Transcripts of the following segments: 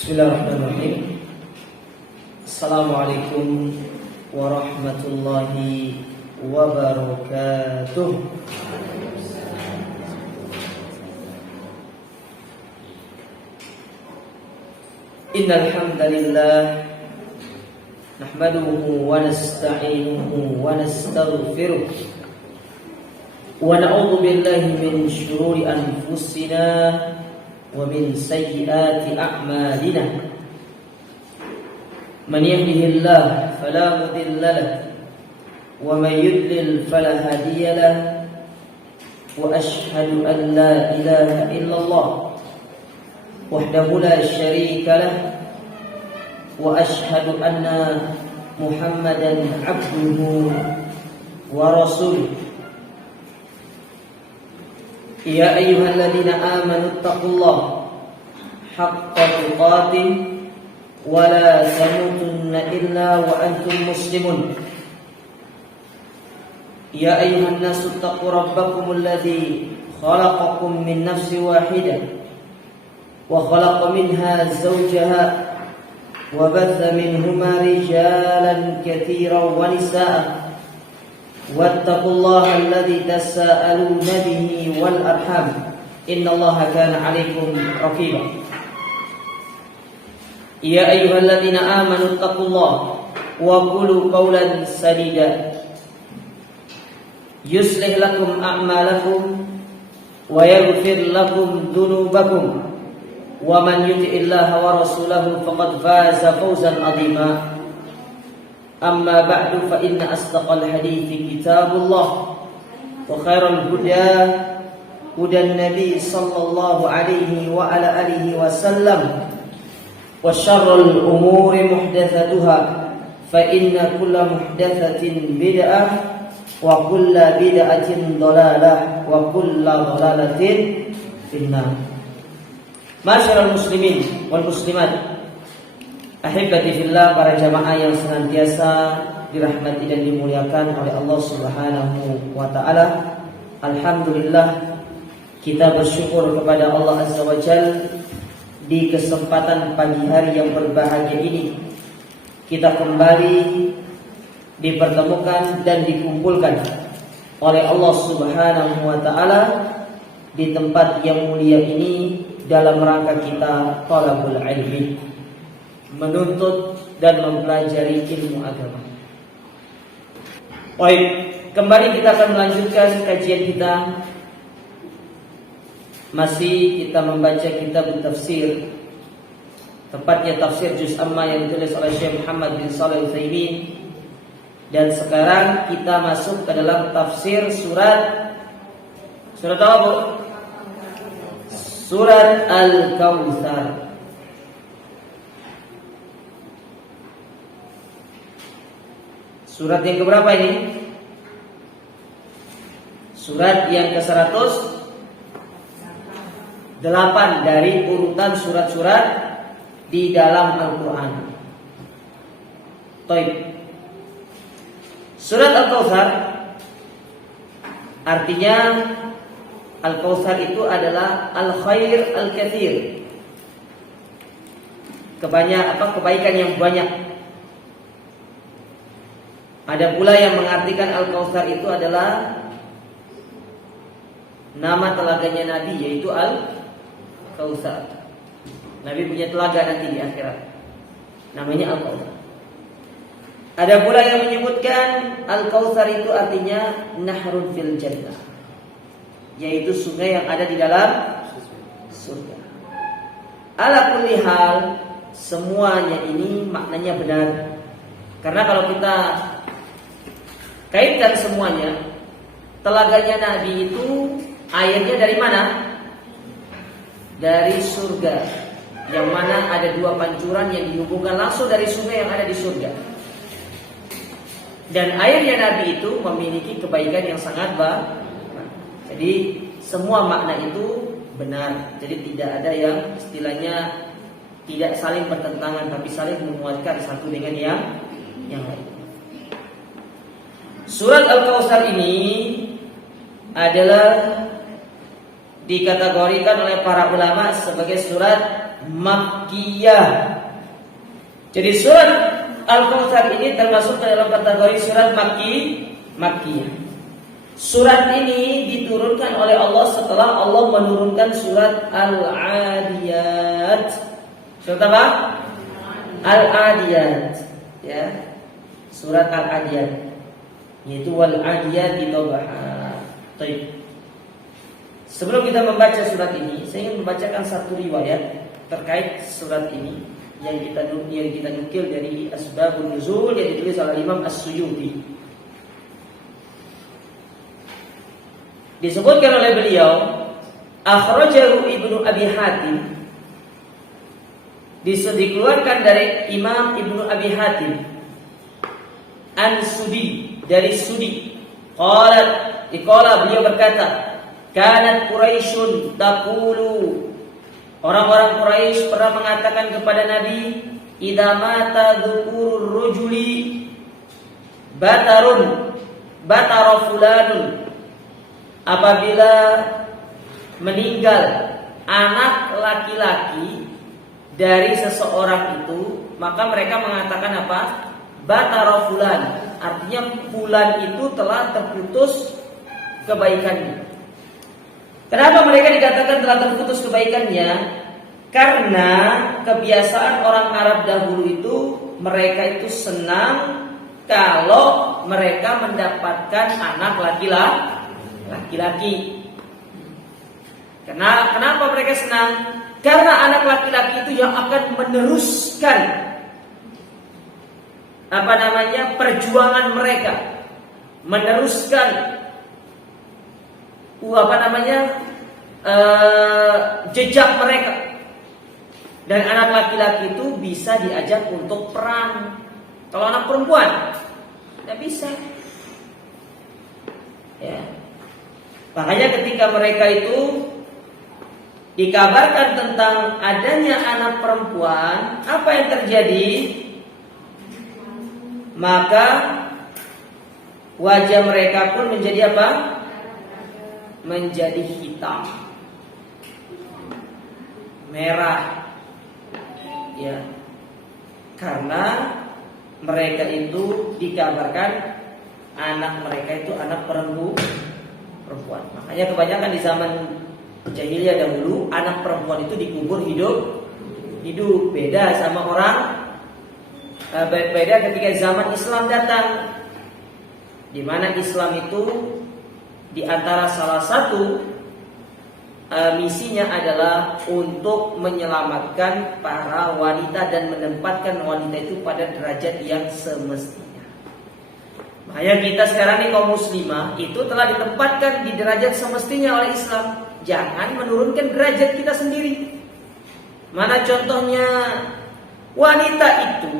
Bismillahirrahmanirrahim. Assalamualaikum warahmatullahi wabarakatuh. Innal hamdalillah nahmaduhu wa nasta'inuhu wa nastaghfiruh wa na'udzu billahi min shururi anfusina wa min sayyiati a'malina. Man yahdihillahu fala mudilla lahu wa man yudlil fala hadiya lahu wa ashhadu an la ilaha illallah wahdahu la syarika lahu wa ashhadu anna Muhammadan abduhu wa rasuluh. Ya ayyuhalladzina amanu taqullaha haqqa tuqatih wa la tamutunna illa wa antum muslimun. Ya ayyuhan nasu taqu rabbakumul ladzi khalaqakum min nafsin wahidah wa khalaqa minha zawjaha wa batha minhuma rijalan katsiran wa nisaa. Wattaqullaha alladzi tasaaluna bihi wal arham innallaha kana 'alaikum raqiba. Ya ayyuhalladzina amanu taqullaha wa qulu qawlan sadida yuslih lakum a'malakum wa yaghfir lakum dhunubakum wa man yuti'illaha wa rasulahu faqad faza fawzan 'azima. Amma ba'du fa inna asdaqal hadithi kitabullah wa khairal huda hudan nabi sallallahu alaihi wa ala alihi wa sallam wa syarrul umuri muhdatsatuha fa inna kulla muhdatsatin bid'ah wa kulla bid'atin dhalalah wa kulla dhalalatin finnar. Masyarul muslimin wal muslimat, ahibati fillah, para jamaah yang senantiasa dirahmati dan dimuliakan oleh Allah Subhanahu wa taala. Alhamdulillah, kita bersyukur kepada Allah Azza wa Jalla di kesempatan pagi hari yang berbahagia ini kita kembali dipertemukan dan dikumpulkan oleh Allah Subhanahu wa taala di tempat yang mulia ini dalam rangka kita talabul ilmi, menuntut dan mempelajari ilmu agama. Baik, kembali kita akan melanjutkan kajian kita. Masih kita membaca kitab tafsir, tepatnya tafsir juz amma yang ditulis oleh Syekh Muhammad bin Shalih Al-Utsaimin. Dan sekarang kita masuk ke dalam tafsir surat apa, Bu? Surat Al-Kautsar. Surat yang keberapa ini? Surat yang ke-108 dari urutan surat-surat di dalam Al-Quran. Taib. Surat Al-Kautsar artinya Al-Kautsar itu adalah al-khair al-katsir. Kebaikan yang banyak. Ada pula yang mengartikan Al-Kautsar itu adalah nama telaganya Nabi, yaitu Al-Kautsar. Nabi punya telaga nanti di akhirat, namanya Al-Kautsar. Ada pula yang menyebutkan Al-Kautsar itu artinya nahrun fil jannah, yaitu sungai yang ada di dalam surga. Ala kulli hal, semuanya ini maknanya benar. Karena kalau kita kaitkan semuanya, telaganya Nabi itu airnya dari mana? Dari surga, yang mana ada dua pancuran yang dihubungkan langsung dari sungai yang ada di surga. Dan airnya Nabi itu memiliki kebaikan yang sangat banyak. Jadi semua makna itu benar. Jadi tidak ada yang istilahnya tidak saling bertentangan, tapi saling menguatkan satu dengan yang lain. Surat Al-Kautsar ini adalah dikategorikan oleh para ulama sebagai surat Makkiyah. Jadi surat Al-Kautsar ini termasuk dalam kategori surat Makkiyah. Surat ini diturunkan oleh Allah setelah Allah menurunkan surat Al-Adiyat. Surat apa? Al-Adiyat. Ya. Surat Al-Adiyat. Yaitu wal adiyati dhabha. Baik. Sebelum kita membaca surat ini, saya ingin membacakan satu riwayat terkait surat ini yang kita nukil dari Asbabun Nuzul yang ditulis oleh Imam As-Suyuti. Disebutkan oleh beliau, akhrajahu Ibnu Abi Hatim, dikeluarkan dari Imam Ibnu Abi Hatim, an Sudi, dari Sudi, qala beliau berkata, kanat Quraisyun taqulu, orang-orang Quraisy pernah mengatakan kepada Nabi, idza mata dzukurur rajuli batara fulanun, apabila meninggal anak laki-laki dari seseorang itu, maka mereka mengatakan apa? Batara fulan, artinya fulan itu telah terputus kebaikannya. Kenapa mereka dikatakan telah terputus kebaikannya? Karena kebiasaan orang Arab dahulu itu, mereka itu senang kalau mereka mendapatkan anak laki-laki. Kenapa mereka senang? Karena anak laki-laki itu yang akan meneruskan perjuangan mereka, meneruskan jejak mereka. Dan anak laki-laki itu bisa diajak untuk perang. Kalau anak perempuan tidak bisa. Ya. Makanya ketika mereka itu dikabarkan tentang adanya anak perempuan, apa yang terjadi? Maka wajah mereka pun menjadi apa? Menjadi hitam, merah, ya, karena mereka itu dikabarkan anak mereka itu anak perempuan. Makanya kebanyakan di zaman jahiliyah dahulu anak perempuan itu dikubur hidup. Beda sama beda ketika zaman Islam datang, di mana Islam itu di antara salah satu misinya adalah untuk menyelamatkan para wanita dan menempatkan wanita itu pada derajat yang semestinya. Makanya kita sekarang ini kaum muslimah itu telah ditempatkan di derajat semestinya oleh Islam. Jangan menurunkan derajat kita sendiri. Mana contohnya? Wanita itu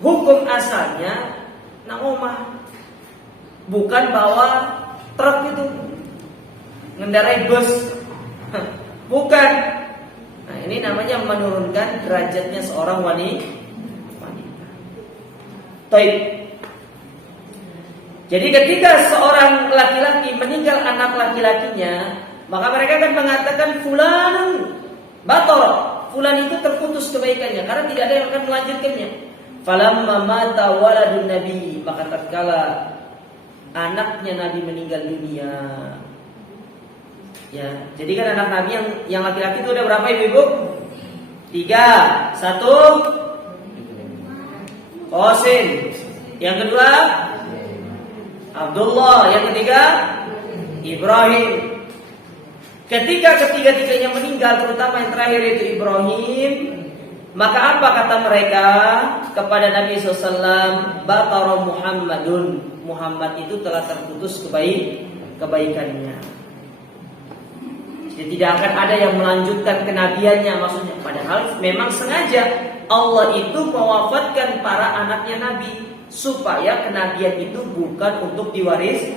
hukum asalnya naomah, bukan bawa truk itu, mengendarai bus, bukan. Nah, ini namanya menurunkan derajatnya seorang wanita. Taib. Jadi ketika seorang laki-laki meninggal anak laki-lakinya, maka mereka akan mengatakan fulanun batal, fulan itu terputus kebaikannya karena tidak ada yang akan melanjutkannya. Falamma mata waladun nabi, maka tatkala anaknya Nabi meninggal dunia. Ya, jadi kan anak Nabi yang laki-laki itu ada berapa ibu? 3. 1 Qasim. Yang kedua Abdullah. Yang ketiga Ibrahim. Ketika ketiga-tiganya meninggal, terutama yang terakhir itu Ibrahim, maka apa kata mereka kepada Nabi SAW? Batara Muhammadun, Muhammad itu telah terputus kebaikannya. Jadi tidak akan ada yang melanjutkan kenabiannya, maksudnya. Padahal memang sengaja Allah itu mewafatkan para anaknya Nabi supaya kenabian itu bukan untuk diwariskan.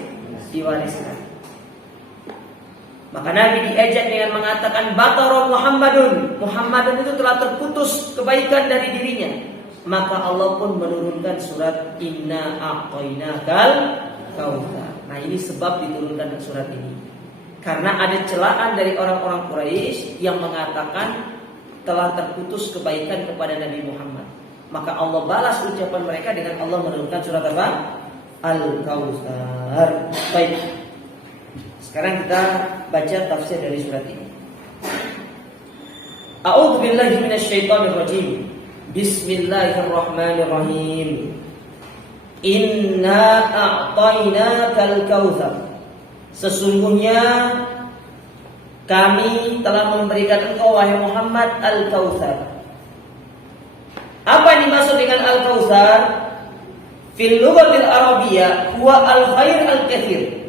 Maka Nabi diejek dengan mengatakan batara Muhammadun, Muhammadun itu telah terputus kebaikan dari dirinya. Maka Allah pun menurunkan surat Inna a'tainakal kautsar. Nah, ini sebab diturunkan surat ini. Karena ada celaan dari orang-orang Quraisy yang mengatakan telah terputus kebaikan kepada Nabi Muhammad. Maka Allah balas ucapan mereka dengan Allah menurunkan surat apa? Al-Kautsar. Baik. Sekarang kita baca tafsir dari surat ini. A'udzu billahi minasyaitonir rajim. Bismillahirrahmanirrahim. Inna a'tainakal kautsar. Sesungguhnya kami telah memberikan engkau wahai Muhammad Al-Kautsar. Apa yang dimaksud dengan Al-Kautsar? Fil lughatil arabiyyah huwa al-khair al-katsir.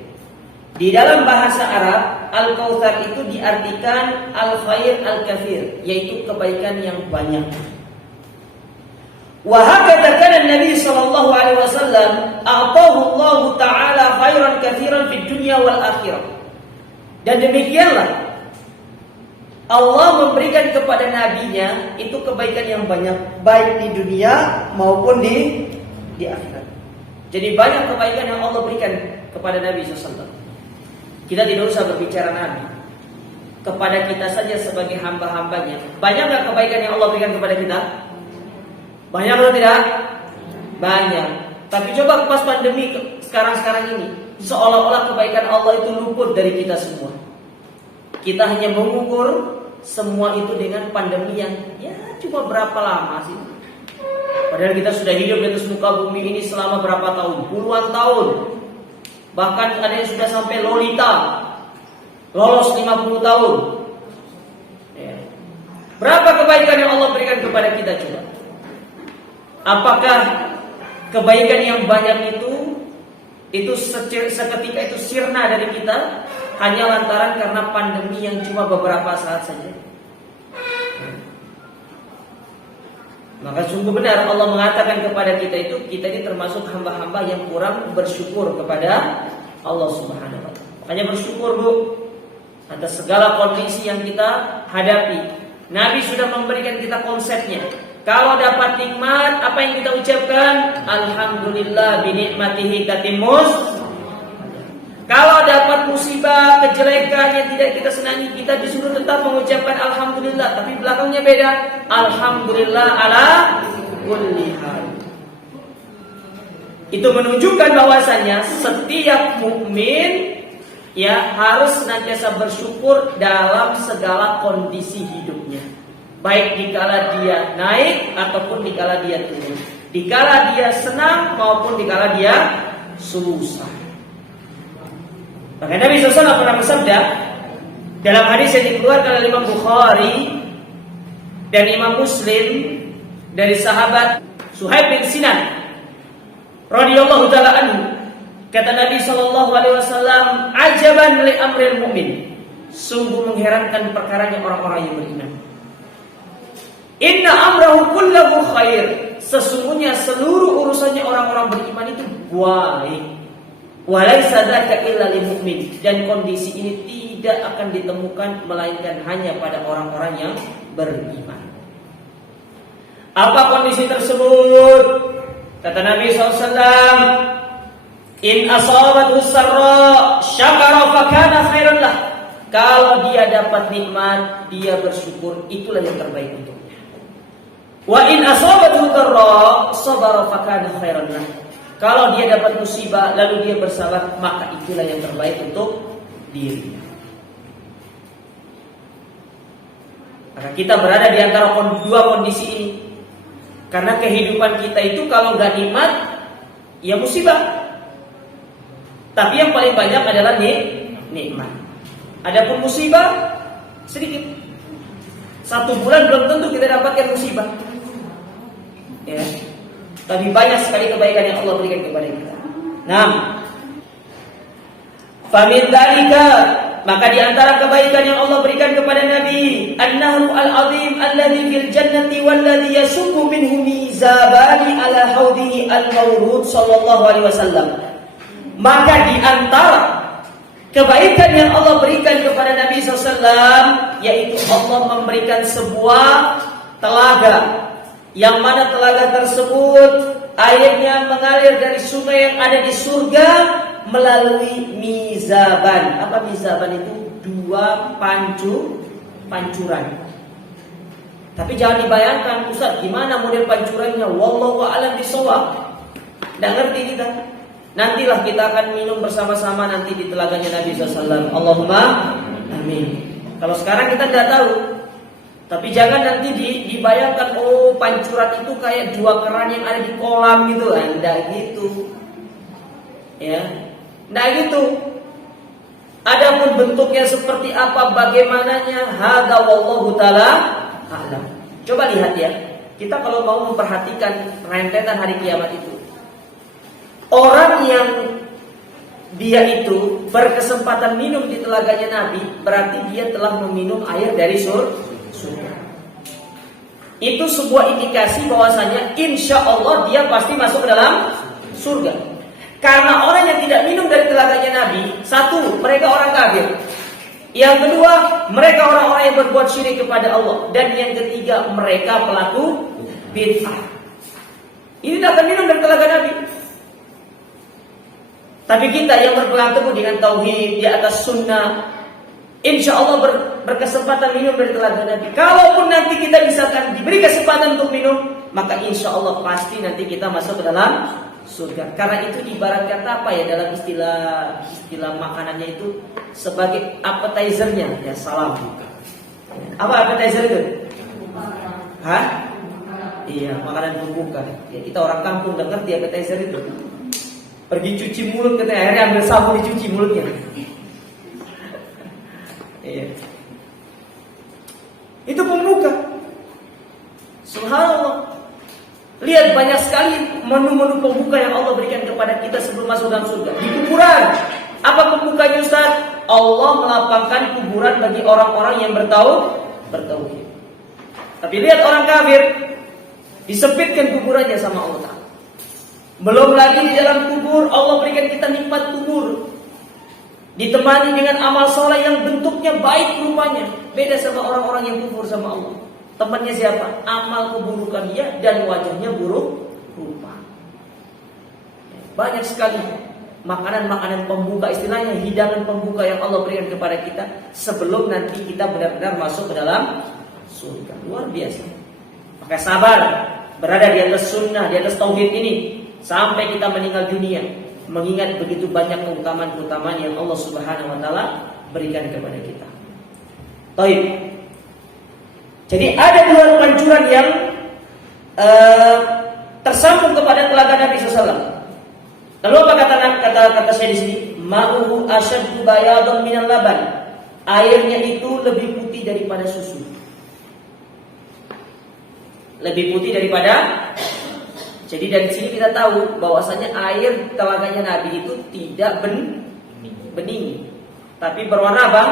Di dalam bahasa Arab, Al-Kautsar itu diartikan al-khair al-katsir, yaitu kebaikan yang banyak. Wa hakadha kana Nabi sallallahu alaihi wasallam a'tahu Allah taala khairan katsiran fid dunya wal akhirah. Dan demikianlah Allah memberikan kepada nabinya itu kebaikan yang banyak, baik di dunia maupun di akhirat. Jadi banyak kebaikan yang Allah berikan kepada Nabi sallallahu alaihi wasallam. Kita tidak usah berbicara Nabi, kepada kita saja sebagai hamba-hambanya. Banyak gak kebaikan yang Allah berikan kepada kita? Banyak atau tidak? Banyak. Tapi coba pas pandemi sekarang ini, seolah-olah kebaikan Allah itu luput dari kita semua. Kita hanya mengukur semua itu dengan pandemi yang ya cuma berapa lama sih? Padahal kita sudah hidup di atas muka bumi ini selama berapa tahun? Puluhan tahun. Bahkan ada yang sudah sampai lolita, lolos 50 tahun. Ya. Berapa kebaikan yang Allah berikan kepada kita coba? Apakah kebaikan yang banyak itu seketika itu sirna dari kita hanya lantaran karena pandemi yang cuma beberapa saat saja? Maka sungguh benar Allah mengatakan kepada kita itu, kita ini termasuk hamba-hamba yang kurang bersyukur kepada Allah Subhanahu wa taala. Makanya bersyukur Bu atas segala kondisi yang kita hadapi. Nabi sudah memberikan kita konsepnya. Kalau dapat nikmat, apa yang kita ucapkan? Alhamdulillah binikmatihi tatimmus. Kalau dapat musibah, kejelekan yang tidak kita senangi, kita disuruh tetap mengucapkan alhamdulillah, tapi belakangnya beda. Alhamdulillah ala kulli hal. Itu menunjukkan bahwasanya setiap mukmin ya harus senantiasa bersyukur dalam segala kondisi hidupnya. Baik dikala dia naik ataupun dikala dia turun, dikala dia senang maupun dikala dia susah. Maka Nabi SAW pernah bersabda dalam hadis yang dikeluarkan oleh Imam Bukhari dan Imam Muslim dari sahabat Suhaib bin Sinan radhiyallahu taala anhu, kata Nabi SAW, ajaban li amril mu'min, sungguh mengherankan perkaranya orang-orang yang beriman. Inna amrahu kullahu khair, sesungguhnya seluruh urusannya orang-orang beriman itu baik. Walaysa dzaka illa lil mu'min, dan kondisi ini tidak akan ditemukan melainkan hanya pada orang-orang yang beriman. Apa kondisi tersebut? Kata Nabi SAW, in asabathu sarra syakara fakana khairan lah. Kalau dia dapat nikmat, dia bersyukur, itulah yang terbaik untuknya. Wa in asabathu dharra sabara fakana khairan lah. Kalau dia dapat musibah lalu dia bersabar, maka itulah yang terbaik untuk dirinya. Maka kita berada di antara dua kondisi ini. Karena kehidupan kita itu kalau gak nikmat, ya musibah. Tapi yang paling banyak adalah nikmat. Adapun musibah sedikit. 1 bulan belum tentu kita dapatkan musibah. Ya. Tapi banyak sekali kebaikan yang Allah berikan kepada kita. Nah, famin dzalika, maka di antara kebaikan yang Allah berikan kepada Nabi, an-nahru al-azim alladzi fil jannati walladzi yasubbu minhu mizabani ala haudihi al-mawrud sallallahu alaihi wasallam. Maka di antara kebaikan yang Allah berikan kepada Nabi SAW, yaitu Allah memberikan sebuah telaga, yang mana telaga tersebut airnya mengalir dari sungai yang ada di surga melalui mizaban. Apa mizaban itu? 2 pancuran. Tapi jangan dibayangkan, Ustaz, gimana model pancurannya? Wallahu a'lam bishawab. Nggak ngerti kita. Nantilah kita akan minum bersama-sama nanti di telaganya Nabi SAW. Allahumma amin. Kalau sekarang kita tidak tahu. Tapi jangan nanti dibayangkan, oh pancuran itu kayak 2 keran yang ada di kolam gitu. Nggak gitu. Ya, nggak gitu. Adapun bentuknya seperti apa, bagaimananya, hadza wallahu ta'ala a'lam. Coba lihat ya. Kita kalau mau memperhatikan rentetan hari kiamat itu, orang yang dia itu berkesempatan minum di telaganya Nabi, berarti dia telah meminum air dari surga. Itu sebuah indikasi bahwasanya insya Allah dia pasti masuk ke dalam surga. Karena orang yang tidak minum dari telaganya Nabi, satu, mereka orang kafir. Yang kedua, mereka orang-orang yang berbuat syirik kepada Allah. Dan yang ketiga, mereka pelaku bid'ah. Ini tidak akan minum dari telaga Nabi. Tapi kita yang berpegang teguh dengan tauhid di atas sunnah, insya Allah berkesempatan minum dari telaga Nabi. Kalaupun nanti kita misalkan diberi kesempatan untuk minum, maka insya Allah pasti nanti kita masuk ke dalam surga. Karena itu ibarat kata apa ya, dalam istilah makanannya itu sebagai appetizer-nya ya, salam. Apa appetizer itu? Hah? Iya, makanan pembuka. Ya, kita orang kampung udah ngerti appetizer itu. Pergi cuci mulut katanya, akhirnya ambil sapu dicuci mulutnya. Iya. Itu pembuka. Subhanallah. Lihat banyak sekali menu-menu pembuka yang Allah berikan kepada kita sebelum masuk dalam surga. Di kuburan, apa pembukanya Ustaz? Allah melapangkan kuburan bagi orang-orang yang bertauhid. Tapi lihat orang kafir, disempitkan kuburannya sama Allah Ta'ala. Belum lagi di dalam kubur Allah berikan kita nikmat kubur, ditemani dengan amal soleh yang bentuknya baik rupanya. Beda sama orang-orang yang kufur sama Allah. Temannya siapa? Amal keburukan dia dan wajahnya buruk rupa. Banyak sekali makanan-makanan pembuka, istilahnya hidangan pembuka yang Allah berikan kepada kita sebelum nanti kita benar-benar masuk ke dalam surga. Luar biasa. Maka sabar berada di atas sunnah, di atas tauhid ini sampai kita meninggal dunia, mengingat begitu banyak keutamaan-keutamaan yang Allah Subhanahu wa taala berikan kepada kita. Baik. Jadi ada 2 pancuran yang tersambung kepada telaga Nabi SAW. Lalu apa kata saya di sini? Ma'uhu asyaddu bayadun minal laban. Airnya itu lebih putih daripada susu. Lebih putih daripada. Jadi dari sini kita tahu bahwasanya air telaganya Nabi itu tidak bening, tapi berwarna apa?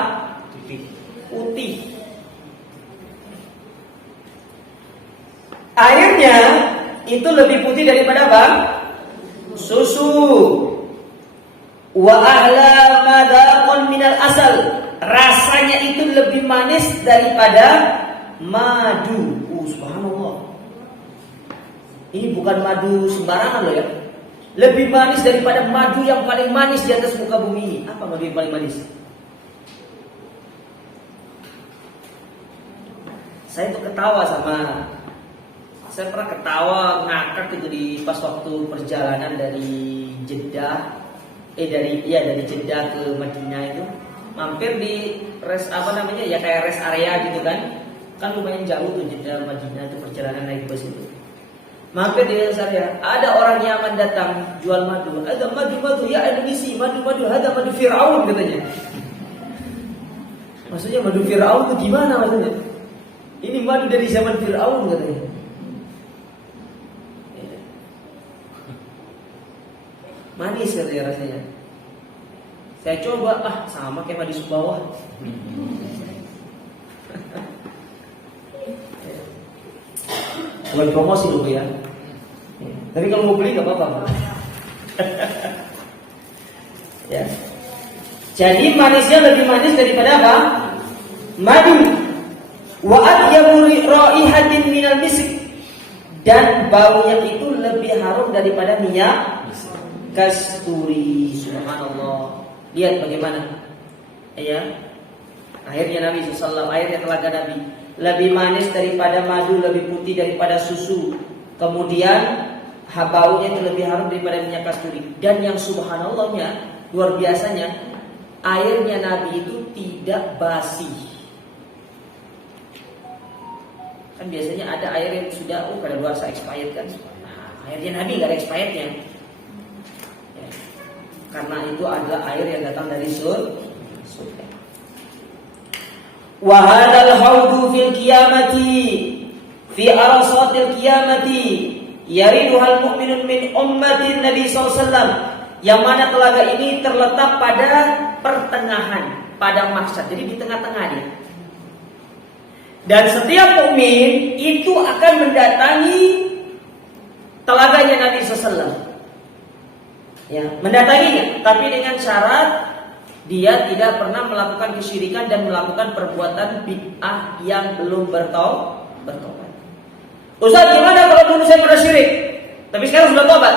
Putih. Airnya itu lebih putih daripada apa? Susu. Wa ahla madaqan minal asal. Rasanya itu lebih manis daripada madu. Subhanallah. Ini bukan madu sembarangan loh ya. Lebih manis daripada madu yang paling manis di atas muka bumi ini. Apa madu yang paling manis? Saya tuh saya pernah ketawa ngakak itu di pas waktu perjalanan dari Jeddah dari Jeddah ke Madinah itu, mampir di rest kayak rest area gitu kan lumayan jauh tuh Jeddah Madinah itu perjalanan naik bus itu. Mampir di rest area, ada orang Yaman datang jual madu, ada madu ya Indonesia, madu ada madu Fir'aun katanya. Maksudnya madu Fir'aun itu gimana maksudnya? Ini madu dari zaman Fir'aun katanya. Manis katanya rasanya. Saya coba, sama kayak madu bawah. Bukan promosi dulu ya. Tapi kalau mau beli gak apa-apa. Ya. Jadi manisnya lebih manis daripada apa? Madu. Wa atyabu raihatin minal misk. Dan baunya itu lebih harum daripada minyak kasturi. Subhanallah. Lihat bagaimana. Ya. Akhirnya Nabi SAW, akhirnya telaga Nabi lebih manis daripada madu, lebih putih daripada susu. Kemudian baunya itu lebih harum daripada minyak kasturi. Dan yang subhanallahnya, luar biasanya, airnya Nabi itu tidak basi. Kan biasanya ada air yang sudah kadaluarsa expired kan. Nah, airnya Nabi nggak ada expirednya. Ya. Karena itu adalah air yang datang dari surga. Wa hadzal haudu fil qiyamati fi arsatil qiyamati yariduhal mu'minun min ummatin Nabi SAW. Yang mana telaga ini terletak pada pertengahan, pada mahsyar. Jadi di tengah-tengah dia. Dan setiap mukmin itu akan mendatangi telaganya Nabi SAW. Ya, mendatanginya, tapi dengan syarat dia tidak pernah melakukan kesyirikan dan melakukan perbuatan bid'ah yang belum bertobat. Ustaz, gimana kalau dulu saya pernah syirik, tapi sekarang sudah tobat?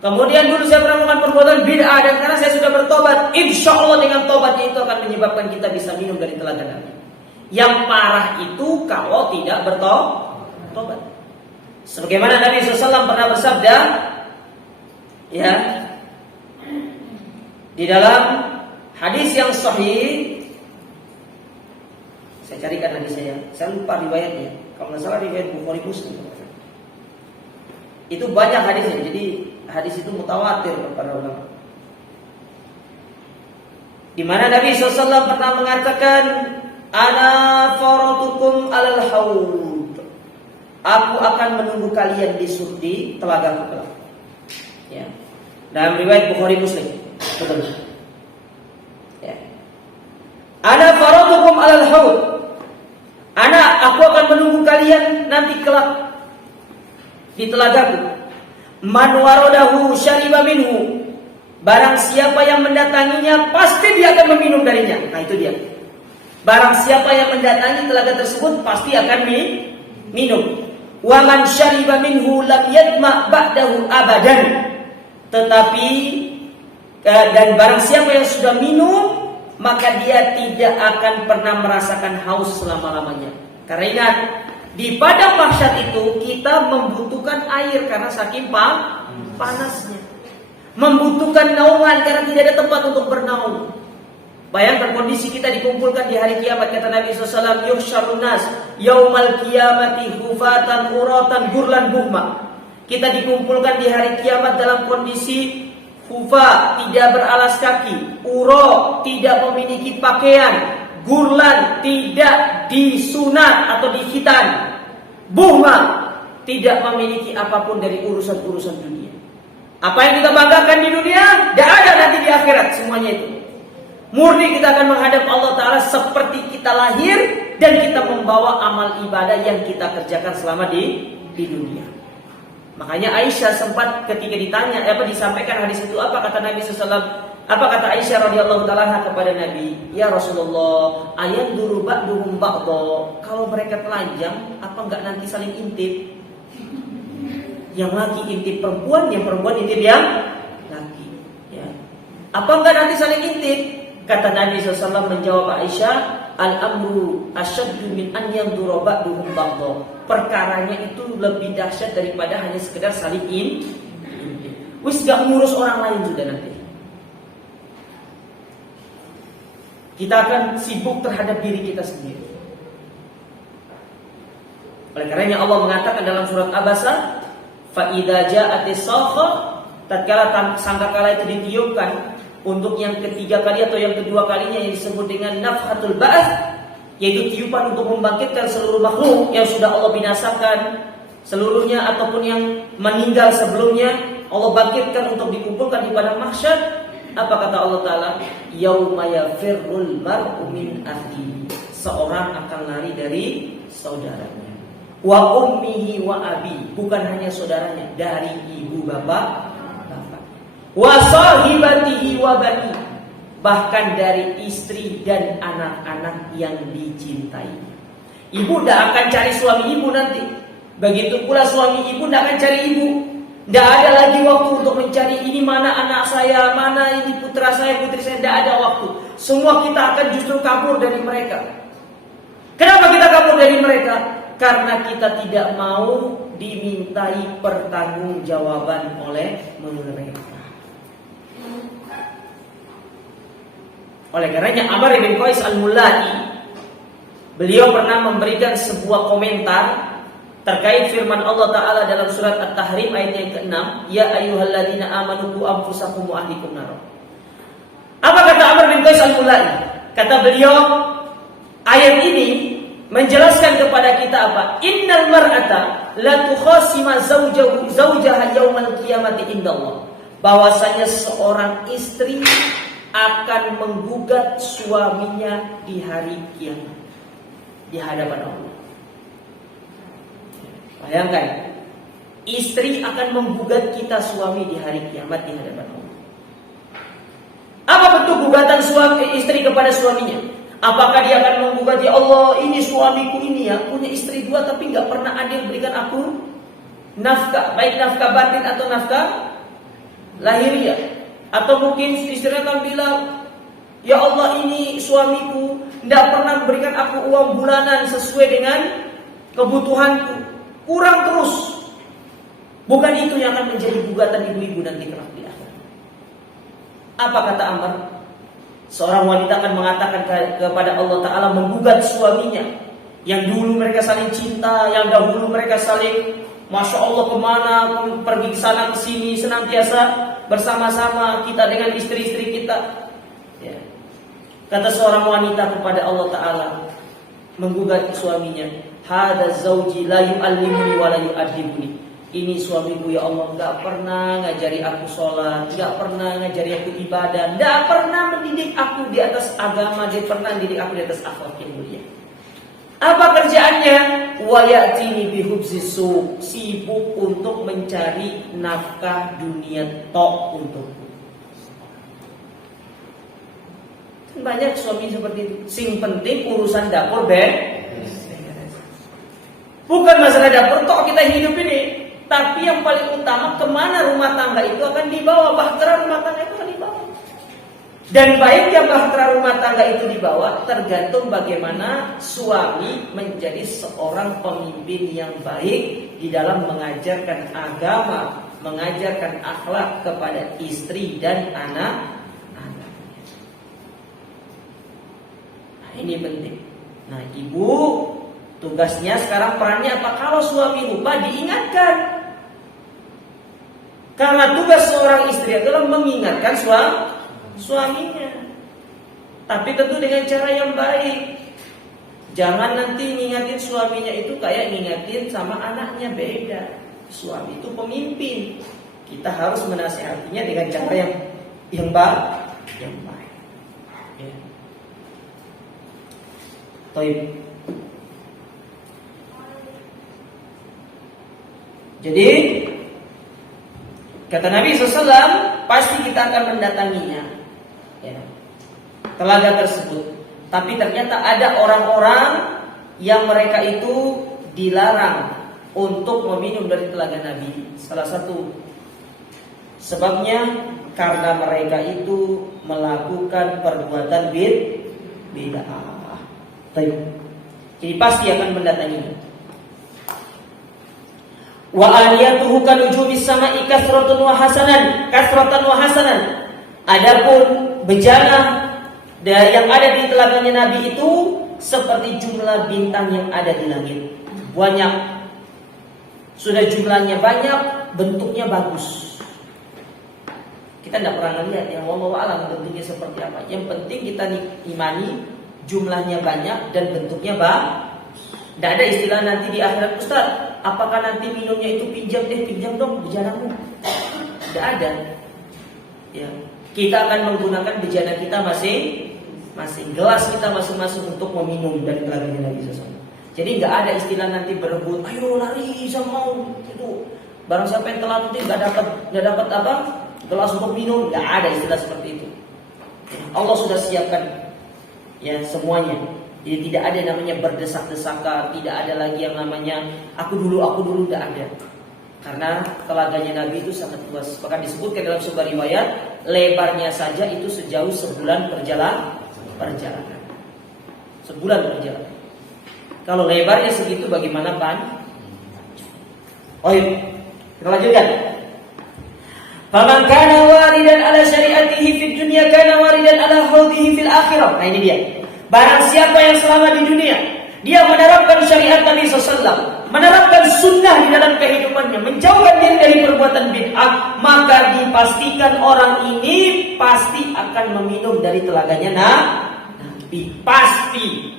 Kemudian dulu saya pernah melakukan perbuatan bid'ah dan sekarang saya sudah bertobat. Insya Allah dengan tobatnya itu akan menyebabkan kita bisa minum dari telaga Nabi. Yang parah itu kalau tidak bertobat. Sebagaimana Nabi SAW pernah bersabda, ya, di dalam hadis yang sahih, saya carikan hadisnya, saya lupa riwayatnya. Kalau nggak salah riwayat Bukhari Muslim. Itu banyak hadisnya, jadi hadis itu mutawatir para ulama. Di mana Nabi SAW pernah mengatakan, Ana faratukum alal haud. Aku akan menunggu kalian di telaga kelak. Ya. Dalam riwayat Bukhari Muslim. Betul. Ya. Ana faratukum alal haud. Aku akan menunggu kalian nanti kelak di telagaku. Man waradahu syariba minhu. Barang siapa yang mendatanginya pasti dia akan meminum darinya. Nah itu dia. Barang siapa yang mendatangi telaga tersebut pasti akan minum. Wa man syariba minhu lam yadma ba'dahu abadan. Tetapi dan barang siapa yang sudah minum, maka dia tidak akan pernah merasakan haus selama-lamanya. Karena ingat, di padang mahsyar itu kita membutuhkan air karena saking panasnya. Membutuhkan naungan karena tidak ada tempat untuk bernaung. Bayangkan kondisi kita dikumpulkan di hari kiamat, kata Nabi SAW, yuhsyarun nas yaumal qiyamati hufatan uratan gurlan buhma. Kita dikumpulkan di hari kiamat dalam kondisi hufa, tidak beralas kaki, uro, tidak memiliki pakaian, gurlan, tidak disunat atau dikhitan, buhma, tidak memiliki apapun dari urusan-urusan dunia. Apa yang kita banggakan di dunia, tidak ada nanti di akhirat, semuanya itu. Murni kita akan menghadap Allah Ta'ala seperti kita lahir dan kita membawa amal ibadah yang kita kerjakan selama di dunia. Makanya Aisyah sempat ketika ditanya, disampaikan hadis itu, apa kata Nabi SAW? Apa kata Aisyah radhiyallahu ta'ala kepada Nabi? Ya Rasulullah, ayat duru ba'duhum ba'do. Kalau mereka telanjang, apa enggak nanti saling intip? Yang laki intip perempuan, yang perempuan intip yang laki. Ya. Apa enggak nanti saling intip? Kata Nabi SAW menjawab Aisyah, al-amru asyaddu min an yandura ba'duhum ba'do. Perkaranya itu lebih dahsyat daripada hanya sekedar saling intip. Wis gak ngurus orang lain sudah nanti. Kita akan sibuk terhadap diri kita sendiri. Oleh karenanya Allah mengatakan dalam surat Abasa, fa idza ja'atis sakha, tatkala sangkakala itu ditiupkan untuk yang ketiga kali atau yang kedua kalinya yang disebut dengan nafhatul ba'ats, yaitu tiupan untuk membangkitkan seluruh makhluk yang sudah Allah binasakan seluruhnya ataupun yang meninggal sebelumnya, Allah bangkitkan untuk dikumpulkan di padang mahsyar. Apa kata Allah Ta'ala? Yauma yafirrul mar'u min akhihi. Seorang akan lari dari saudaranya. Wa ummihi wa abi. Bukan hanya saudaranya, dari ibu bapak. Wa sahibatihi wa bani. Bahkan dari istri dan anak-anak yang dicintai. Ibu tidak akan cari suami ibu nanti. Begitu pula suami ibu tidak akan cari ibu. Tidak ada lagi waktu untuk mencari ini mana anak saya, mana ini putra saya, putri saya. Tidak ada waktu. Semua kita akan justru kabur dari mereka. Kenapa kita kabur dari mereka? Karena kita tidak mau dimintai pertanggungjawaban oleh mereka. Oleh karenanya Amr bin Qais al-Mula'i, beliau pernah memberikan sebuah komentar terkait firman Allah Ta'ala dalam surat At-Tahrim ayat yang ke-6, Ya ayyuhalladzina amanu qu anfusakum wa ahlikum nar. Apa kata Amr bin Qais al-Mula'i? Kata beliau, ayat ini menjelaskan kepada kita apa? Innal mar'ata la tukhasima zawjaha yaumal qiyamati indallah. Bahwasanya seorang istri akan menggugat suaminya di hari kiamat di hadapan Allah. Bayangkan, istri akan menggugat kita suami di hari kiamat di hadapan Allah. Apa bentuk gugatan suami istri kepada suaminya? Apakah dia akan menggugat, ya Allah, ini suamiku ini ya punya istri 2 tapi nggak pernah ada yang berikan aku nafkah, baik nafkah batin atau nafkah lahiriah. Atau mungkin istrinya akan bilang, ya Allah, ini suamiku tidak pernah memberikan aku uang bulanan sesuai dengan kebutuhanku, kurang terus. Bukan itu yang akan menjadi gugatan ibu-ibu nanti kelak di akhirat. Apa kata Amr? Seorang wanita akan mengatakan kepada Allah Ta'ala, menggugat suaminya yang dulu mereka saling cinta, yang dahulu mereka saling Masya Allah kemana, pergi ke sana ke sini, senantiasa bersama-sama kita dengan istri-istri kita. Ya. Kata seorang wanita kepada Allah Ta'ala, menggugat suaminya, Hada zawji la yu'allimuni wa la yu'adibuni. Ini suamiku ya Allah, gak pernah ngajari aku sholat, gak pernah ngajari aku ibadah, gak pernah mendidik aku di atas agama, dia pernah mendidik aku di atas akhlak yang mulia. Apa kerjaannya? Wa ya'tini bihubzisu, sibuk untuk mencari nafkah dunia tok untukku. Banyak suami seperti itu. Sing penting urusan dapur bukan masalah dapur tok kita hidup ini, tapi yang paling utama kemana rumah tangga itu akan dibawa, bahtera rumah tangga itu akan dibawa. Dan baiknya bahtera rumah tangga itu dibawa tergantung bagaimana suami menjadi seorang pemimpin yang baik di dalam mengajarkan agama, mengajarkan akhlak kepada istri dan anak-anaknya. Nah, ini penting. Nah, ibu tugasnya sekarang perannya apa? Kalau suami lupa, diingatkan. Karena tugas seorang istri adalah mengingatkan suaminya, tapi tentu dengan cara yang baik. Jangan nanti ngingatin suaminya itu kayak ngingatin sama anaknya, beda. Suami itu pemimpin, kita harus menasihatinya dengan cara yang baik. Ya. Taib. Jadi kata Nabi SAW, pasti kita akan mendatanginya, ya, telaga tersebut. Tapi ternyata ada orang-orang yang mereka itu dilarang untuk meminum dari telaga Nabi. Salah satu sebabnya karena mereka itu melakukan perbuatan bid'ah. Jadi pasti akan mendatanginya. Wa aliyatuhu kanujumis sama'i kasratun wa hasanan. Adapun bejana yang ada di telaganya Nabi itu seperti jumlah bintang yang ada di langit. Banyak. Sudah jumlahnya banyak, bentuknya bagus. Kita tidak pernah lihat ya, wallahu a'lam bentuknya seperti apa. Yang penting kita imani jumlahnya banyak dan bentuknya bagus. Tidak ada istilah nanti di akhirat, Ustaz, apakah nanti minumnya itu pinjam dong bejanamu? Tidak ada. Ya, kita akan menggunakan bejana kita masing-masing, gelas kita masing-masing untuk meminum dari telaganya Nabi SAW. Jadi nggak ada istilah nanti berebut, ayo lari sama itu. Barang siapa yang telat nanti nggak dapat apa gelas untuk minum, nggak ada istilah seperti itu. Allah sudah siapkan ya semuanya. Jadi tidak ada yang namanya berdesak-desakan, tidak ada lagi yang namanya aku dulu, tidak ada. Karena telaganya Nabi itu sangat luas. Bahkan disebutkan dalam sebuah riwayat, lebarnya saja itu sejauh sebulan perjalanan. Sebulan perjalanan. Kalau lebarnya segitu bagaimana pan? Oh iya, kita lanjutkan. Faman kana waridan ala syariatihi fid dunya kana waridan ala haudhihi fil akhirah. Nah ini dia. Barang siapa yang selama di dunia dia menerapkan syariat Nabi SAW, menerapkan sunnah di dalam kehidupannya, menjauhkan diri dari perbuatan bid'ah, maka dipastikan orang ini pasti akan meminum dari telaganya Nabi. Pasti.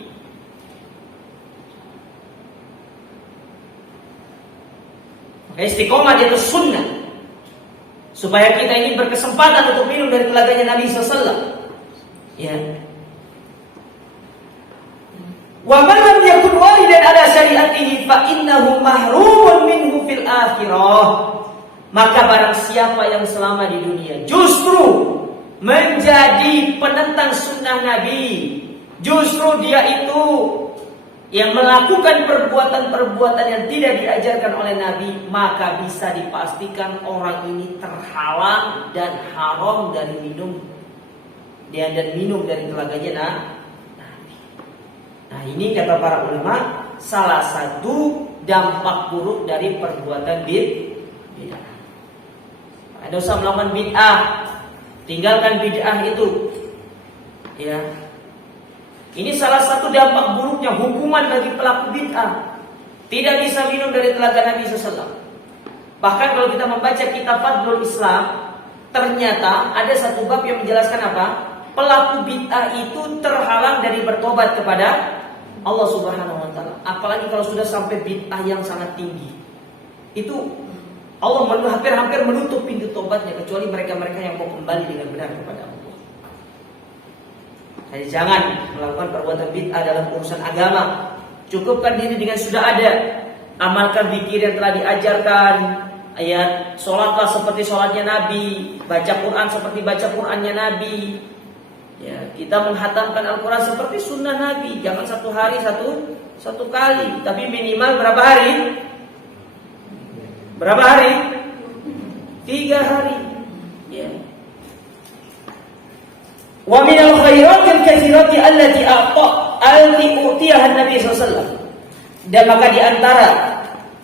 Maka istiqomah di atas sunnah, supaya kita ini berkesempatan untuk minum dari telaganya Nabi SAW. Ya. Wa man lam yakun waridan ala syariatihi fa innahu mahrumun minhu fil akhirah. Maka barang siapa yang selama di dunia justru menjadi penentang sunnah Nabi, justru dia itu yang melakukan perbuatan-perbuatan yang tidak diajarkan oleh Nabi, maka bisa dipastikan orang ini terhalang dan haram dari minum dan minum dari telaganya Nabi. Nah ini kata para ulama salah satu dampak buruk dari perbuatan bid'ah. Ada usah melakukan bid'ah, tinggalkan bid'ah itu. Ya, ini salah satu dampak buruknya, hukuman bagi pelaku bid'ah. Tidak bisa minum dari telaga Nabi SAW. Bahkan kalau kita membaca kitab Fadlul Islam, ternyata ada satu bab yang menjelaskan apa? Pelaku bid'ah itu terhalang dari bertobat kepada Allah Subhanahu wa taala. Apalagi kalau sudah sampai bid'ah yang sangat tinggi. Itu Allah hampir menutup pintu tobatnya kecuali mereka-mereka yang mau kembali dengan benar kepada Allah. Jadi jangan melakukan perbuatan bid'ah dalam urusan agama. Cukupkan diri dengan sudah ada. Amalkan zikir yang telah diajarkan. Ayat sholatlah seperti sholatnya Nabi, baca Quran seperti baca Qurannya Nabi. Ya, kita menghatamkan Al-Quran seperti sunnah Nabi. Jangan satu hari satu kali, tapi minimal berapa hari? Berapa hari? 3 hari. Ya. Wa min al-khairatil katsirati allati utiyaha Nabi SAW. Dan maka di antara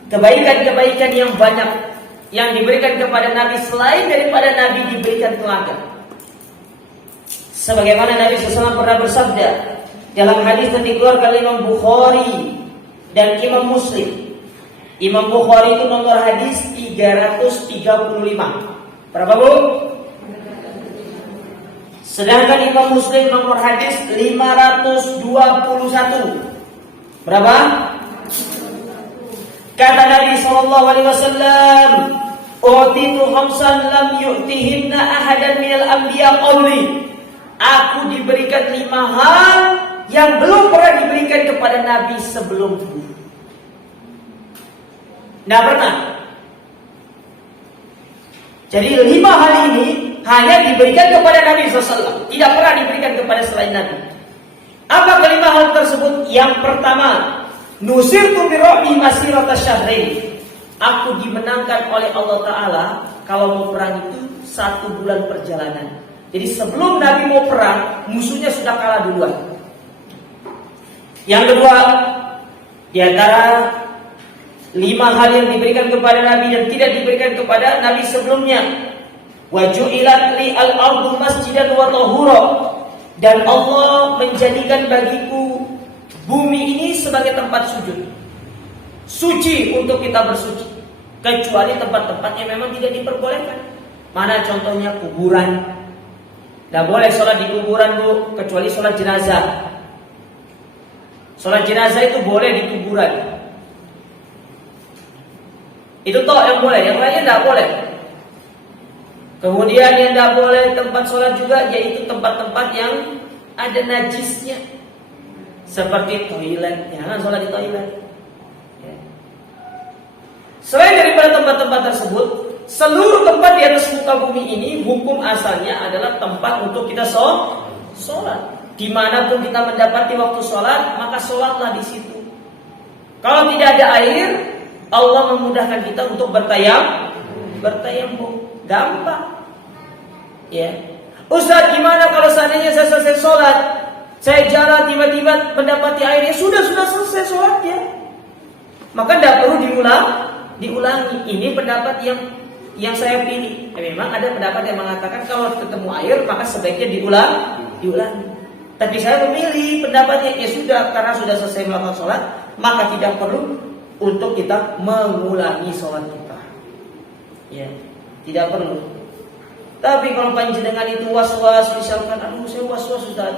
kebaikan-kebaikan yang banyak yang diberikan kepada Nabi selain daripada Nabi diberikan telaga. Sebagaimana Nabi SAW pernah bersabda dalam hadis yang dikeluarkan Imam Bukhari dan Imam Muslim. Imam Bukhari itu nomor hadis 335. Berapa Bu? Sedangkan Imam Muslim nomor hadis 521. Berapa? Kata Nabi SAW, "Utitu khamsan lam yu'tihinna ahadan minal anbiya qabli." Aku diberikan 5 hal yang belum pernah diberikan kepada Nabi sebelumku. Tidak pernah. Jadi 5 hal ini hanya diberikan kepada Nabi SAW, tidak pernah diberikan kepada selain Nabi. Apa kelima hal tersebut? Yang pertama, nusirtu bi rabbi masirata syahrain. Aku dimenangkan oleh Allah Ta'ala kalau mau perang itu 1 bulan perjalanan. Jadi sebelum Nabi mau perang, musuhnya sudah kalah duluan. Yang kedua, di antara 5 hal yang diberikan kepada Nabi dan tidak diberikan kepada Nabi sebelumnya, wa ju'ilat li al-ardu masjidan wa tahura. Dan Allah menjadikan bagiku bumi ini sebagai tempat sujud, suci untuk kita bersuci, kecuali tempat-tempat yang memang tidak diperbolehkan. Mana contohnya? Kuburan. Tidak boleh sholat di kuburan Bu, kecuali sholat jenazah. Sholat jenazah itu boleh di kuburan. Itu toh yang boleh, yang lainnya tidak boleh. Kemudian yang tidak boleh tempat sholat juga, yaitu tempat-tempat yang ada najisnya, seperti toilet. Jangan sholat di toilet. Ya. Selain daripada tempat-tempat tersebut, seluruh tempat di atas muka bumi ini hukum asalnya adalah tempat untuk kita sholat. Dimanapun kita mendapati waktu sholat, maka sholatlah di situ. Kalau tidak ada air, Allah memudahkan kita untuk bertayamum. Gampang. Ya. Ustaz, gimana kalau seandainya saya selesai sholat, Saya jalan tiba-tiba mendapati airnya sudah selesai sholatnya. Maka tidak perlu diulangi. Ini pendapat yang saya pilih. Memang ada pendapat yang mengatakan kalau ketemu air maka sebaiknya diulangi. Tapi saya memilih pendapatnya ya sudah, karena sudah selesai melakukan sholat maka tidak perlu untuk kita mengulangi sholat kita. Ya, tidak perlu. Tapi kalau panjenengan itu was-was, misalkan, saya was-was sudah,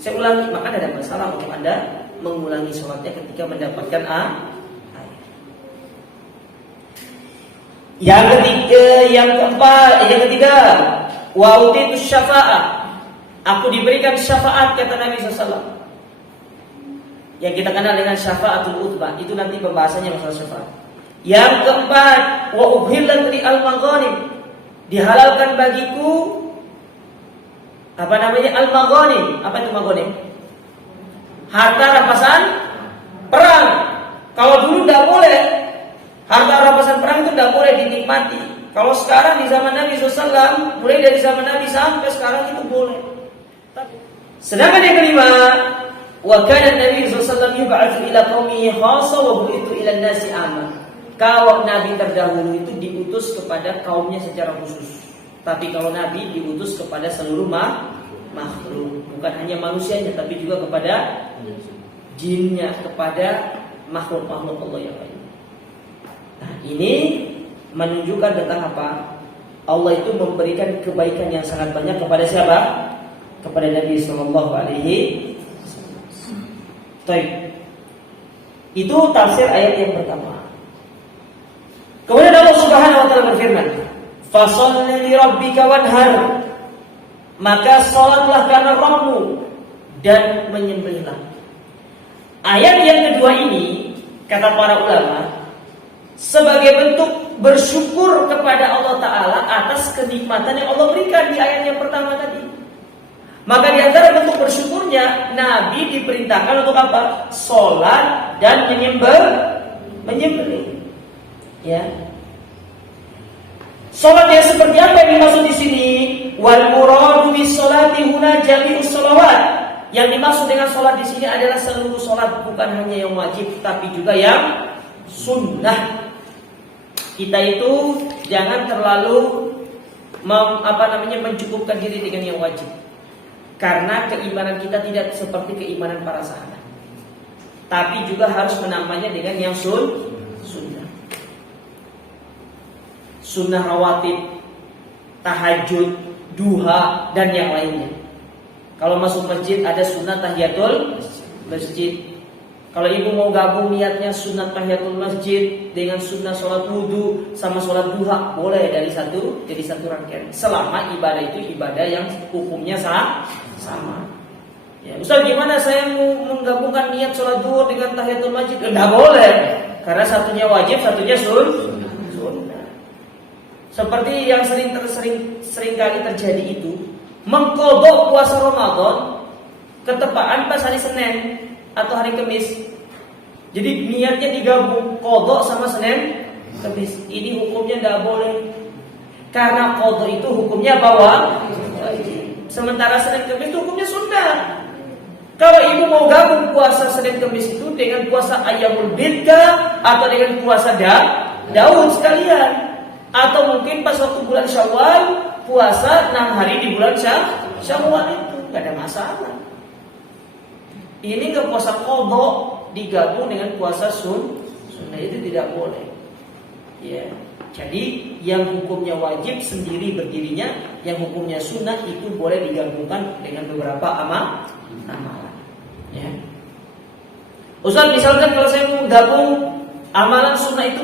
saya ulangi, maka tidak ada masalah untuk Anda mengulangi sholatnya ketika mendapatkan air. Yang ketiga, wa utitu syafa'ah. Aku diberikan syafaat, kata Nabi SAW. Yang kita kenal dengan syafaatul utbah, itu nanti pembahasannya masalah syafaat. Yang keempat, wa uhillat li al-maghanim. Dihalalkan bagiku al-maghanim. Apa itu maghanim? Harta rampasan perang. Kalau dulu tidak boleh, harta rampasan perang itu tidak boleh dinikmati. Kalau sekarang di zaman Nabi SAW, mulai dari zaman Nabi sampai sekarang itu boleh. Sedangkan yang kelima, wa kana Nabi SAW yub'atsu ila qaumihi khassa wa bu'itsu ila an-nasi 'amma. Kalau Nabi terdahulu itu diutus kepada kaumnya secara khusus. Tapi kalau Nabi diutus kepada seluruh makhluk, bukan hanya manusianya, tapi juga kepada jinnya, kepada makhluk-makhluk Allah yang lain. Nah, ini menunjukkan tentang apa? Allah itu memberikan kebaikan yang sangat banyak kepada siapa? Kepada Nabi Sallallahu Alaihi Wasallam. Itu tafsir ayat yang pertama. Kemudian Allah Subhanahu wa taala berfirman, "Fasholli li rabbika wanhar." Maka salatlah karena Rabbmu dan menyembelihlah. Ayat yang kedua ini kata para ulama sebagai bentuk bersyukur kepada Allah Ta'ala atas kenikmatan yang Allah berikan di ayat yang pertama tadi. Maka di antara bentuk bersyukurnya Nabi diperintahkan untuk apa? Salat dan menyembelih. Ya. Salat yang seperti apa yang dimaksud di sini? Wal muradu bis salati huna jami'us salawat. Yang dimaksud dengan salat di sini adalah seluruh salat, bukan hanya yang wajib tapi juga yang sunnah. Kita itu jangan terlalu mencukupkan diri dengan yang wajib. Karena keimanan kita tidak seperti keimanan para sahabat. Tapi juga harus menambahnya dengan yang sunnah. Sunnah rawatib, tahajud, duha, dan yang lainnya. Kalau masuk masjid ada sunnah tahiyatul masjid. Kalau ibu mau gabung niatnya sunnah tahiyatul masjid dengan sunnah sholat wudu sama sholat duha, boleh jadi satu rangkaian. Selama ibadah itu ibadah yang hukumnya sama. Ya, Ustaz, gimana saya mau menggabungkan niat sholat duha dengan tahiyatul masjid? Tidak boleh, karena satunya wajib, satunya sunnah. Seperti yang sering kali terjadi itu, mengkodok puasa Ramadan ketepaan pas hari Senin atau hari Kamis. Jadi niatnya digabung kodok sama Senin, Kamis. Ini hukumnya tidak boleh, karena kodok itu hukumnya wajib. Sementara Senin Kamis itu hukumnya sunnah. Kalau ibu mau gabung puasa Senin Kamis itu dengan puasa Ayyamul Bid'ah atau dengan puasa Daud sekalian, atau mungkin pas waktu bulan Syawal puasa 6 hari di bulan Syawal itu gak ada masalah. Ini ke puasa qadha digabung dengan puasa sunnah, itu tidak boleh. Ya, jadi yang hukumnya wajib sendiri berdirinya, yang hukumnya sunnah itu boleh digabungkan dengan beberapa amalan. Ya. Ustaz, misalkan kalau saya mau gabung amalan sunnah itu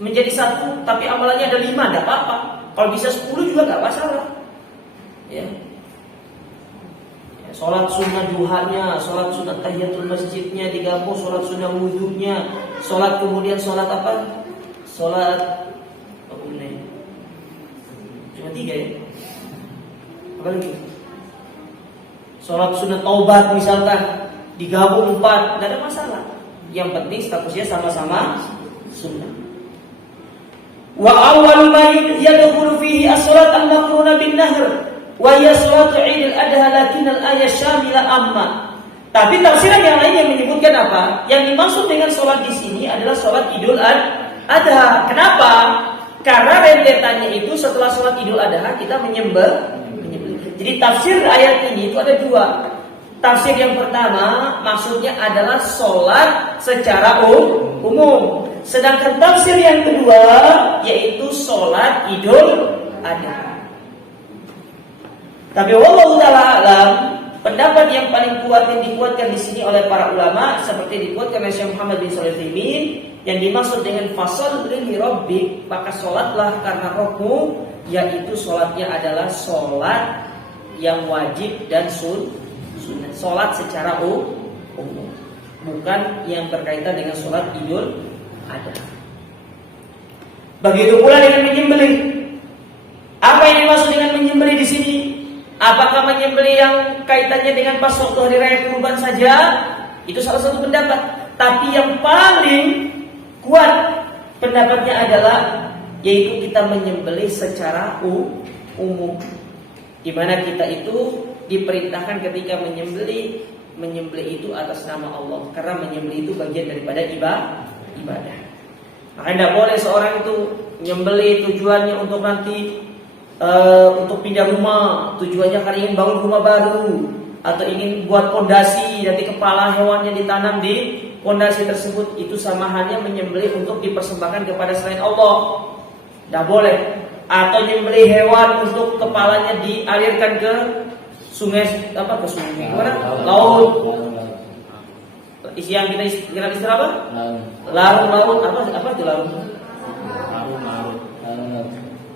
menjadi satu, tapi amalannya ada 5, tidak apa-apa. Kalau bisa 10 juga tidak masalah. Ya. Sholat sunnah duhanya, sholat sunnah tahiyatul masjidnya digabung, sholat sunnah wudhunya, sholat kemudian sholat apa? Sholat apa ini? Cuma 3 ya? Apa lagi? Sholat sunnah taubat misalkan digabung 4, tidak ada masalah. Yang penting statusnya sama-sama sunnah. Wa awwal ma yadkhulu fihi as-salat al-maqruna bin nahr. wa hiya salatu Idul Adha lakinnal ayat syamila amma. Tapi tafsiran yang lain yang menyebutkan apa? Yang dimaksud dengan sholat di sini adalah sholat Idul Adha. Kenapa? Karena rentetannya itu setelah sholat Idul Adha kita menyembelih. Jadi tafsir ayat ini itu ada dua. Tafsir yang pertama maksudnya adalah sholat secara umum. Sedangkan tafsir yang kedua yaitu sholat Idul Adha. Tapi wallahu ta'ala alam, pendapat yang paling kuat yang dikuatkan di sini oleh para ulama seperti dikuatkan oleh Syekh Muhammad bin Shalih Al-Utsaimin, yang dimaksud dengan fasholli li rabbik, maka sholatlah karena Rabbmu, yaitu sholatnya adalah sholat yang wajib dan sunnah. Sholat secara umum, bukan yang berkaitan dengan sholat Idul Adha. Begitu pula dengan menyembelih. Apa yang dimaksud dengan menyembelih di sini? Apakah menyembelih yang kaitannya dengan pas waktu hari raya kurban saja? Itu salah satu pendapat. Tapi yang paling kuat pendapatnya adalah yaitu kita menyembelih secara umum, di mana kita itu diperintahkan ketika menyembelih itu atas nama Allah, karena menyembelih itu bagian daripada ibadah. Maka tidak boleh seorang itu menyembelih tujuannya untuk nanti untuk pindah rumah, tujuannya karena ingin bangun rumah baru, atau ingin buat pondasi, nanti kepala hewannya ditanam di pondasi tersebut, itu sama halnya menyembelih untuk dipersembahkan kepada selain Allah. Tidak boleh. Atau menyembelih hewan untuk kepalanya dialirkan ke sungai, ke sungai, laut. Yang kita istilah apa? Laut. Apa itu laut?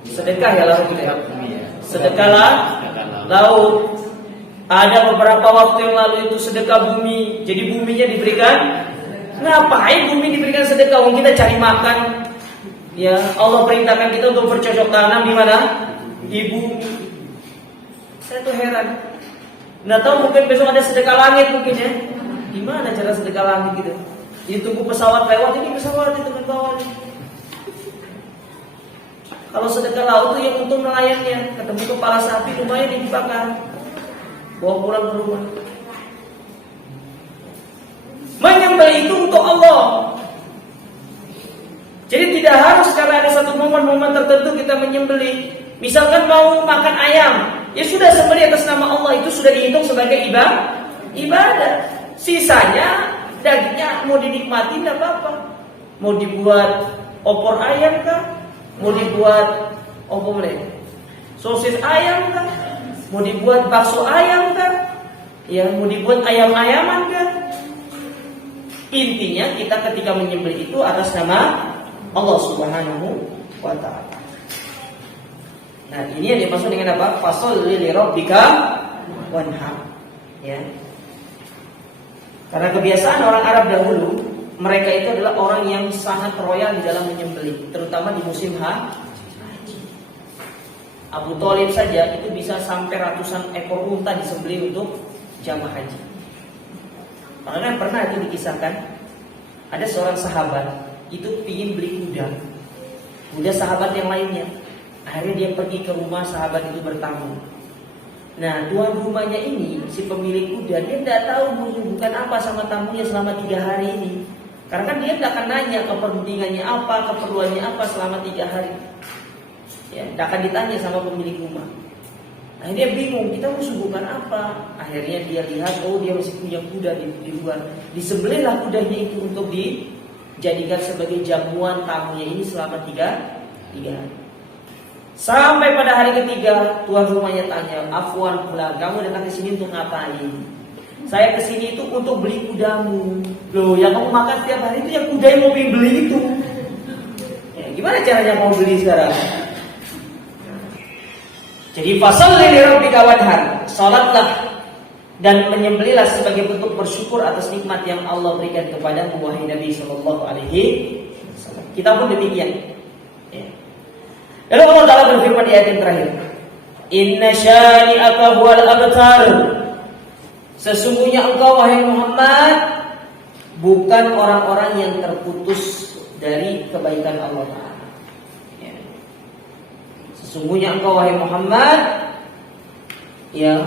Sedekah ya laut kita. Sedekahlah laut. Ada beberapa waktu yang lalu itu sedekah bumi. Jadi buminya diberikan. Ngapain bumi diberikan sedekah? Wong kita cari makan. Ya, Allah perintahkan kita untuk bercocok tanam di mana? Di bumi. Saya tuh heran. Nggak tahu, mungkin besok ada sedekah langit mungkin ya. Gimana cara sedekah langit gitu? Jadi tunggu pesawat lewat, ini pesawat itu ke bawah nih. Kalau sedekah laut tuh yang untung nelayannya, ketemu kepala sapi lumayan dibakar, bawa pulang ke rumah. Menyembelih itu untuk Allah. Jadi tidak harus karena ada satu momen-momen tertentu kita menyembelih. Misalkan mau makan ayam, ya sudah sembelih atas nama Allah, itu sudah dihitung sebagai ibadah. Sisanya dagingnya mau dinikmati tidak apa-apa. Mau dibuat opor ayam kah? Mau dibuat sosis ayam kah? Mau dibuat bakso ayam kah? Ya, mau dibuat ayam-ayaman kah? Intinya kita ketika menyembelih itu atas nama Allah Subhanahu wa ta'ala. Nah, ini yang dimaksud dengan apa? Fasholli li rabbika wanhar. Ya. Karena kebiasaan orang Arab dahulu, mereka itu adalah orang yang sangat royal di dalam menyembelih, terutama di musim haji. Abu Thalib saja itu bisa sampai ratusan ekor unta disembelih untuk jamaah haji. Maka kan pernah itu dikisahkan, ada seorang sahabat itu ingin beli kuda sahabat yang lainnya. Akhirnya dia pergi ke rumah sahabat itu bertamu. Nah, tuan rumahnya ini, si pemilik kuda, dia tidak tahu menyuguhkan apa sama tamunya selama 3 hari ini. Karena kan dia tidak akan nanya kepentingannya apa, keperluannya apa selama 3 hari. Ya, tidak akan ditanya sama pemilik rumah. Akhirnya bingung, kita mau suguhkan apa? Akhirnya dia lihat, oh dia masih punya kuda di luar. Disembelihlah kudanya itu untuk dijadikan sebagai jamuan tamunya ini selama 3 hari. Sampai pada hari ketiga, tuan rumahnya tanya, "Afwan pula, kamu datang ke sini untuk ngapain?" "Saya ke sini itu untuk beli kudamu." "Loh, yang kamu makan setiap hari itu yang kuda yang mau beli itu." Ya, gimana caranya mau beli sekarang? Jadi fasholli li rabbika wanhar, salatlah dan menyembelihlah sebagai bentuk bersyukur atas nikmat yang Allah berikan kepadamu wahai Nabi sallallahu alaihi wasallam. Kita pun demikian. Ya. Lalu Allah Ta'ala berfirman di ayat yang terakhir, "Inna syani'aka huwal abtar." Sesungguhnya engkau wahai Muhammad bukan orang-orang yang terputus dari kebaikan Allah Ta'ala. Ya. Sesungguhnya engkau wahai Muhammad ya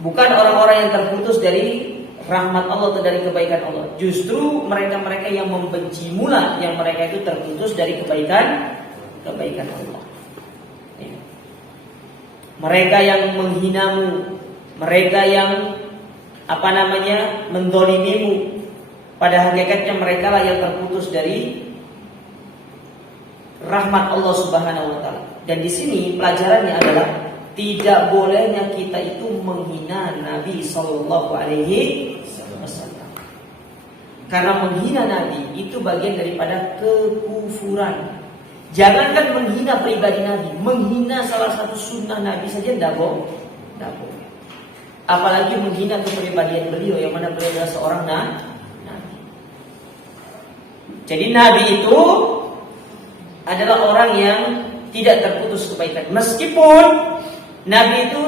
bukan orang-orang yang terputus dari rahmat Allah atau dari kebaikan Allah. Justru mereka-mereka yang membenci mula, yang mereka itu terputus dari kebaikan Allah. Ya. Mereka yang menghinamu, mereka yang mendolimimu, pada hakikatnya mereka lah yang terputus dari rahmat Allah Subhanahu wa taala. Dan di sini pelajarannya adalah tidak bolehnya kita itu menghina Nabi sallallahu alaihi wasallam. Karena menghina Nabi itu bagian daripada kekufuran. Jangankan menghina pribadi Nabi, menghina salah satu sunnah Nabi saja tidak boleh. Apalagi menghina kepribadian beliau yang mana beliau adalah seorang Nabi. Jadi Nabi itu adalah orang yang tidak terputus kebaikan. Meskipun Nabi itu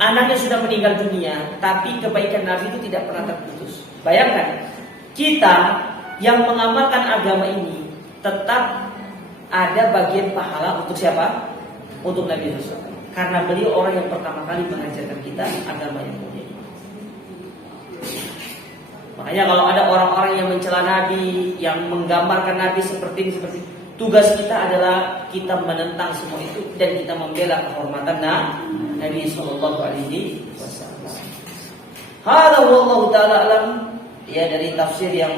anaknya sudah meninggal dunia, tapi kebaikan Nabi itu tidak pernah terputus. Bayangkan, kita yang mengamalkan agama ini tetap ada bagian pahala untuk siapa? Untuk Nabi SAW. Karena beliau orang yang pertama kali mengajarkan kita agama yang mulia. Makanya kalau ada orang-orang yang mencela Nabi, yang menggambarkan Nabi seperti ini, tugas kita adalah kita menentang semua itu dan kita membela kehormatan Nabi sallallahu alaihi wasallam. Hada wallahu taala alam, ya, dari tafsir yang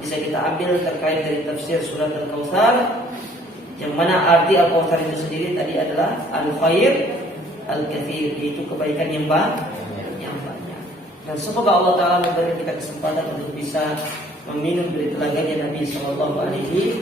bisa kita ambil terkait dari tafsir surat Al-Kautsar, yang mana arti Al-Kautsar itu sendiri tadi adalah al-khair al-katsir, yaitu kebaikan yang banyak. Dan semoga Allah taala memberi kita kesempatan untuk bisa meminum dari telaganya Nabi sallallahu alaihi